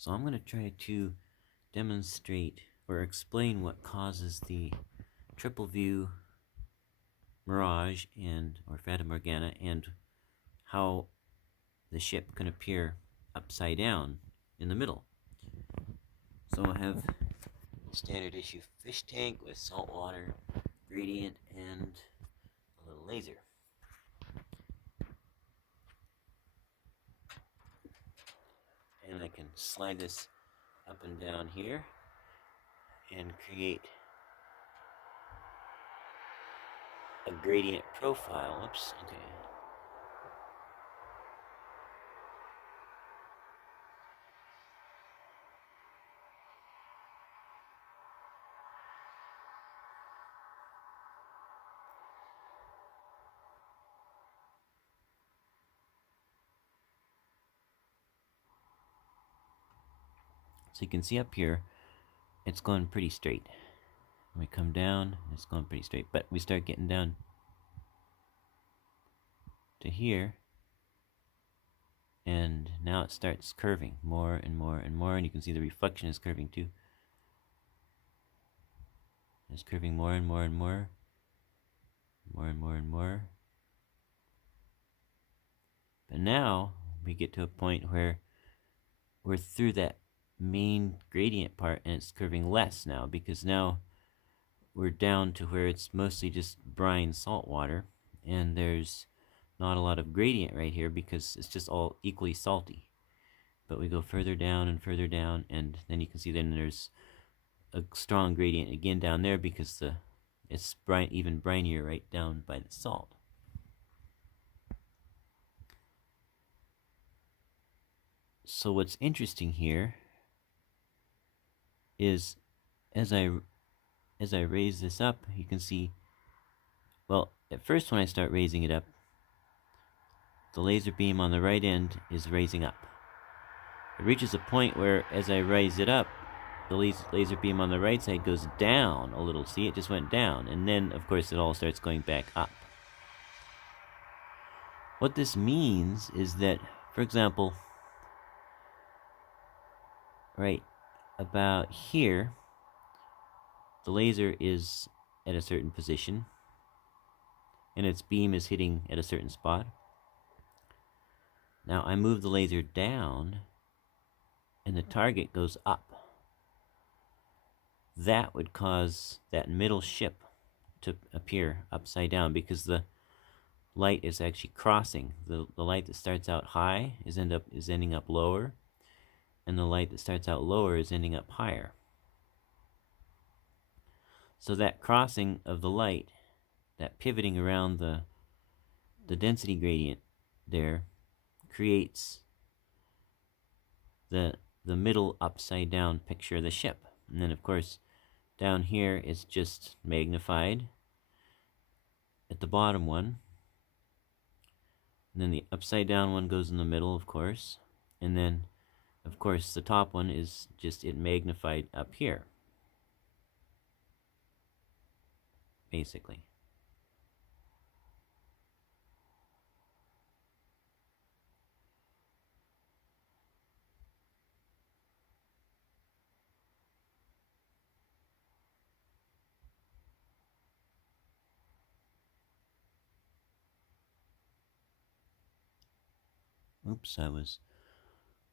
So I'm going to try to demonstrate or explain what causes the triple view mirage or fata morgana, and how the ship can appear upside down in the middle. So I have a standard issue fish tank with salt water, gradient, and a little laser. And I can slide this up and down here and create a gradient profile. Oops, okay. So you can see up here, it's going pretty straight. When we come down, it's going pretty straight. But we start getting down to here, and now it starts curving more and more and more, and you can see the reflection is curving too. It's curving more and more and more, more and more and more. But now we get to a point where we're through that main gradient part, and it's curving less now, because now we're down to where it's mostly just brine salt water, and there's not a lot of gradient right here because it's just all equally salty. But we go further down, and then you can see then there's a strong gradient again down there because it's even brinier right down by the salt. So what's interesting here is as I raise this up, you can see, well, at first when I start raising it up, the laser beam on the right end is raising up. It reaches a point where as I raise it up, the laser beam on the right side goes down a little. See, it just went down, and then of course it all starts going back up. What this means is that, for example, right about here, the laser is at a certain position, and its beam is hitting at a certain spot. Now I move the laser down, and the target goes up. That would cause that middle ship to appear upside down, because the light is actually crossing. The light that starts out high is ending up lower, and the light that starts out lower is ending up higher. So that crossing of the light, that pivoting around the density gradient there, creates the middle upside down picture of the ship. And then of course down here it's just magnified at the bottom one, and then the upside down one goes in the middle, of course, and then of course the top one is just magnified up here, basically. Oops, I was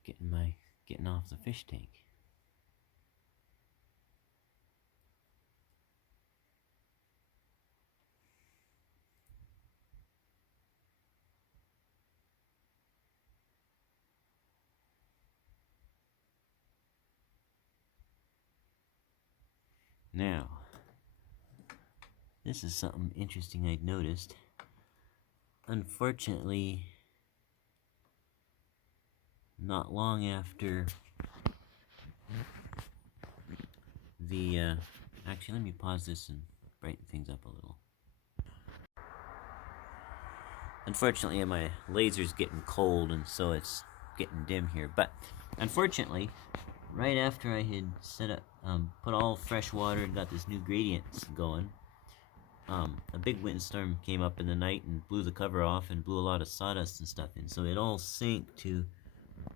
getting off the fish tank. Now, this is something interesting I'd noticed. Unfortunately, not long after actually, let me pause this and brighten things up a little. Unfortunately, my laser's getting cold, and so it's getting dim here. But unfortunately, right after I had set up, put all fresh water and got this new gradients going, a big windstorm came up in the night and blew the cover off and blew a lot of sawdust and stuff in. So it all sank to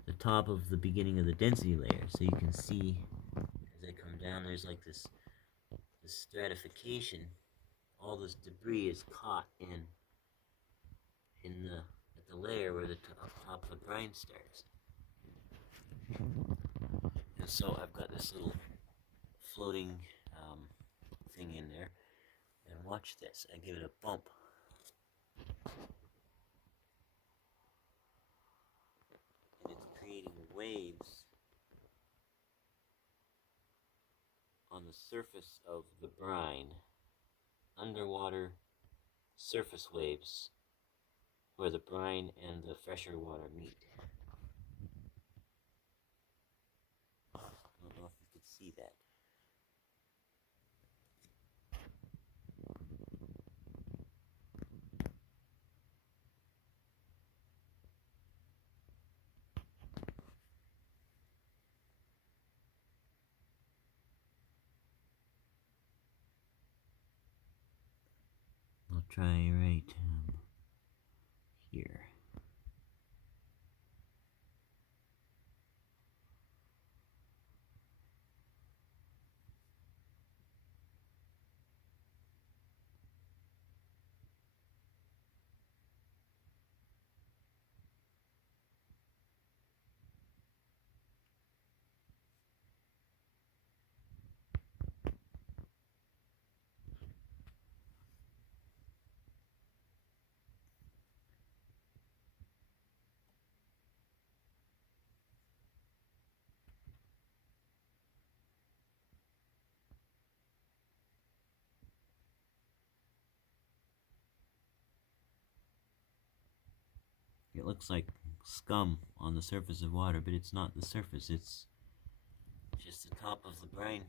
the top of the beginning of the density layer. So you can see as I come down, there's like this stratification. All this debris is caught in the at the layer where the top of the brine starts. And so I've got this little floating thing in there. And watch this. I give it a bump. And it's creating waves on the surface of the brine. Underwater surface waves where the brine and the fresher water meet. I don't know if you could see that. I'll try right here. It looks like scum on the surface of water, but it's not the surface, it's just the top of the brine.